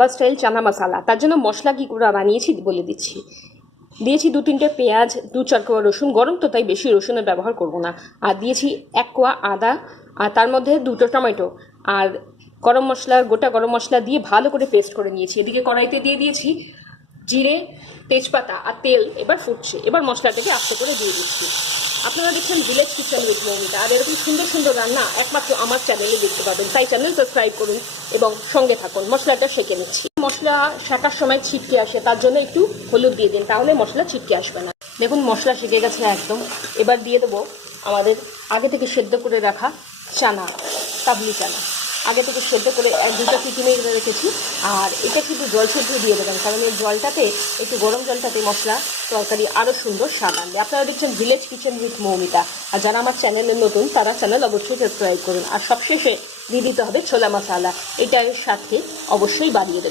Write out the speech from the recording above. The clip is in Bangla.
ধাবা স্টাইল চানা মশলা। তার জন্য মশলা কী করে বানিয়েছি বলে দিচ্ছি। দিয়েছি 2-3টে পেঁয়াজ, 2-4 কোয়া রসুন, গরম তো তাই বেশি রসুনের ব্যবহার করব না। আর দিয়েছি 1 কোয়া আদা, আর তার মধ্যে 2টো টমেটো, আর গরম মশলা, গোটা গরম মশলা দিয়ে ভালো করে পেস্ট করে নিয়েছি। এদিকে কড়াইতে দিয়ে দিয়েছি জিরে, তেজপাতা আর তেল। এবার ফুটছে, এবার মশলাটাকে আস্তে করে দিয়ে দিচ্ছি। আপনারা দেখছেন ভিলেজ কিচেন উইথ মৌমিতা, আর এরকম সুন্দর সুন্দর রান্না একমাত্র আমার চ্যানেলে দেখতে পাবেন। তাই চ্যানেল সাবস্ক্রাইব করুন এবং সঙ্গে থাকুন। মশলাটা সেঁকে নিচ্ছি। মশলা শেখার সময় ছিটকে আসে, তার জন্য একটু হলুদ দিয়ে দিন, তাহলে মশলা ছিটকে আসবে না। দেখুন মশলা সেঁকে গেছে একদম। এবার দিয়ে দেবো আমাদের আগে থেকে সেদ্ধ করে রাখা চানা, কাবলি চানা। আগে থেকে সেদ্ধ করে 2টা সিটি মেরে রেখেছি। আর এটা কিন্তু জল সেদ্ধ দিয়ে দেবেন, কারণ এই জলটাতে, একটু গরম জলটাতে মশলা তরকারি আরও সুন্দর স্বাদ আনবে। আপনারা দেখছেন ভিলেজ কিচেন উইথ মৌমিতা, আর যারা আমার চ্যানেলে নতুন তারা চ্যানেল অবশ্যই সাবস্ক্রাইব করুন। আর সবশেষে দিয়ে দিতে হবে ছোলা মশলা, এটা এর সাথে অবশ্যই বাড়িয়ে দেবেন।